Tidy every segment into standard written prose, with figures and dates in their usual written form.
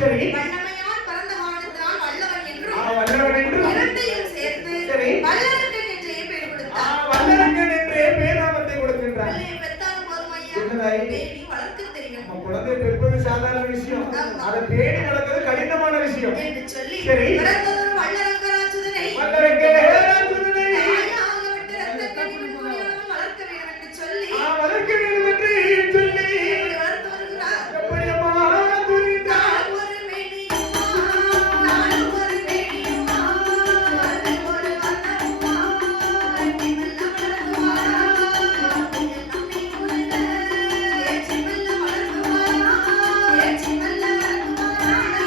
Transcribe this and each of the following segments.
சரி. வல்லமையால் பிறந்த காரணத்தினால் வல்லவன் என்றும் வல்லவன் என்றும் இரண்டையும் சேர்த்து சரி. வல்லரக்கன் என்றே பெயர் கொடுத்தார். வல்லரக்கன் என்றே பேராமத்தை கொடுக்கின்றார். பிள்ளையை பெற்றாலும் போதும் ஐயா. என்னதாய்? பேணி வளர்க்க தெரியும். குழந்தை பெற்பது சாதாரண விஷயம், அதை பேணி வளர்க்கிறது கடினமான விஷயம் என்று சொல்லி சரி. பிறந்ததொரு வல்லரக்கராச்சுதனை வல்லரக்கராச்சுதனை தாயாக விட்டு ரத்த கனிவன் கொடியானவன் வளர்க்க வேண்டும் என்று சொல்லி வளர்க்க வேண்டும் என்று சொல்லி எப்படி வளர்த்து வருகிறார்? எப்படி அம்மா புரிந்தார்? ஒரு மேனியுமா, நானும் ஒரு மேனியுமா, ஒரு வண்ணமுமா, மெல்ல வளர்த்துவாரா, நம்மை முழுத, ஏற்றி மெல்ல வளர்த்துவாரா, ஏற்றி மெல்ல வளர்த்துவாரா,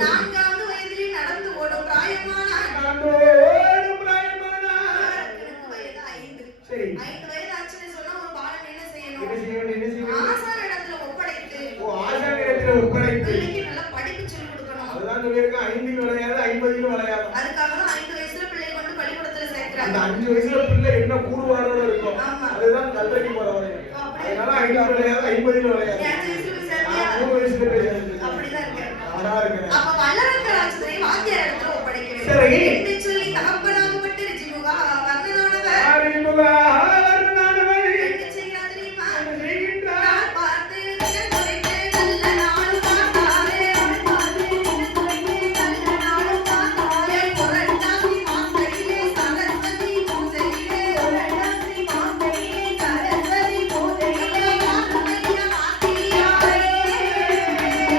நான்காவது வயதிலே நடந்து ஓடும் பிராயமானார். வயது 5. 5 வயது ஆச்சுன்னு சொன்னா ஒரு பாலன் என்ன செய்யணும்? ஆசான் இடத்துல ஒப்படைத்து பிள்ளைக்கு நல்ல படிப்பு சொல்லிக் கொடுக்கணும். அதுக்காக தான் 5 வயசுல பிள்ளை கொண்டு பள்ளிக்கூடத்துல சேர்க்கிறாங்க. 5 வயசுல பிள்ளை என்ன கூறுவாரோட இருக்கும், அதுதான் கல்விக்கு போறவங்க. அதனால 5 விளையாது 50 விளையாது. 5 வயசுல போய் சேர்த்தியா? 3 வயசுல போய் சேர்ந்து. அப்படிதான் இருக்கு. அழகா இருக்கு. அப்ப வல்லரக்கராச்சுதனை வாத்தியார் இடத்துல ஒப்படைக்க வேண்டும். சரி. என்று சொல்லி தகப்பனாகப்பட்ட ரிஜிமுகா வர்ணனானவர் என்ன செய்கிறார் தெரியுமா? நான் பார்த்து தினம் குறைத்து நல்ல நாளும் பார்த்தாரே, பார்த்து தினம் குறைத்து நல்ல நாளும் பார்த்தாரே, புரட்டாசி மாசையிலே சரஸ்வதி பூஜையிலே, புரட்டாசி மாசையிலே சரஸ்வதி பூஜையிலே யாருமையா மாத்தியாரே,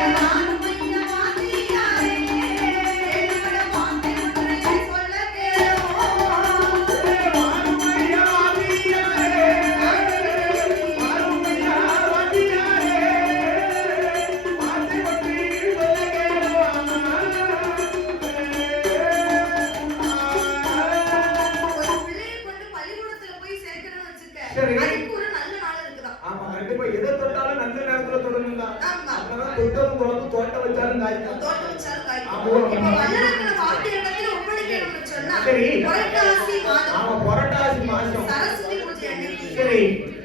யாருமையா மாத்தியாரே, என்னோட வார்த்தை ஒன்றை சொல்ல கேளோ. ஒரு பிள்ளையை கொண்டு பள்ளிக்கூடத்துல போய் சேர்க்கணும்னு வச்சுக்க, சரி. அதுக்கு ஒரு நல்ல நாள் இருக்குதாம். ஆமா, கண்டிப்பா எதை தொட்டாலும் நல்ல நேரத்துல தொடரணும் தான். ஆமா. அப்பதான் தொட்டதும் தொடர்ந்து தோட்ட வச்சாலும் காய்க்கும். தோட்டம் வச்சாலும் காய்க்கும். ஆமா. இப்ப வல்லரக்கனை வாத்தியார் இடத்துல ஒப்படைக்கணும்னு சொன்னா, சரி. புரட்டாசி மாதம் ஆமா, புரட்டாசி மாசம். சரஸ்வதி பூஜை அன்னைக்கு சரி.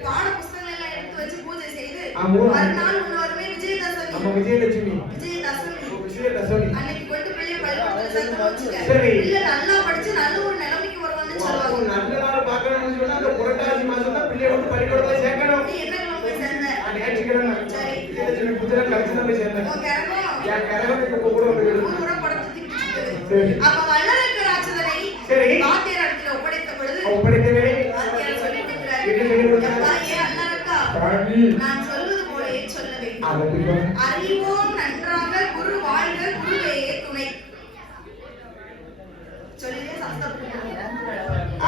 பாட புஸ்தகங்கள் எல்லாம் எடுத்து வச்சு பூஜை செய்து ஆமா. மறுநாள் முன்னவருமே விஜயதசமி நம்ம விஜயலட்சுமி விஜயதசமி அன்னைக்கு கொண்டு பிள்ளைய பள்ளிக்கூடத்துல சேர்க்கணும்னு வச்சுக்க, சரி. பிள்ளை நல்லா படிச்சு நல்ல ஒரு நிலைமைக்கு வருவான்னு சொல்லுவாங்க. நல்ல நாள் பார்க்கணும்னு சொன்னா அந்த புரட்டாசி மாசம் தான் பிள்ளைய வந்து பள்ளிக்கூடத்துல சேர்க்கணும். நீ என்ன கிழமை போய் சேர்ந்த? ஞாயிற்றுக்கிழமை. சரி. விஜயலட்சுமி பூஜை கழிச்சு தான் போய் சேர்ந்தேன். உன் கிழமை என் கிழமை இப்ப கூட வந்து ஊர் கூட படத்தை தூக்கிட்டு சுத்துது. சரி. அப்ப வல்லரக்கராச்சுதனை சரி. வாத்தியார் இடத்துல ஒப்படைத்த பொழுது ஒப்படைத்தவே வாத்தியார் சொல்லிட்டு இருக்கிறார், என்ன சொல்லி கொடுத்தார்? "அப்பா, ஏன் அல்லறக்கா, ராணி. நான் சொல்வது போலயே சொல்ல வேண்டும். அதுக்கு அறிவோம் நன்றாக குரு வாழ்க குருவே துணை." சொல்லியே சஸ்தப்படுங்க.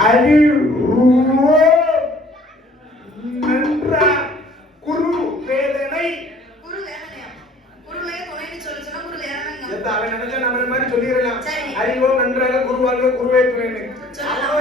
அறிவோம் நன்றா குரு வேதனை. குரு வேதனையா? குருவே துணைன்னு சொல்லி சொன்னா குரு வேதனைங்க. அவன் நினைச்சா நம்ம மாதிரி சொல்லிடலாம். சரி. அறிவோம் நன்றாக குரு வாழ்க குருவே துணைன்னு. சொல்லலாம்.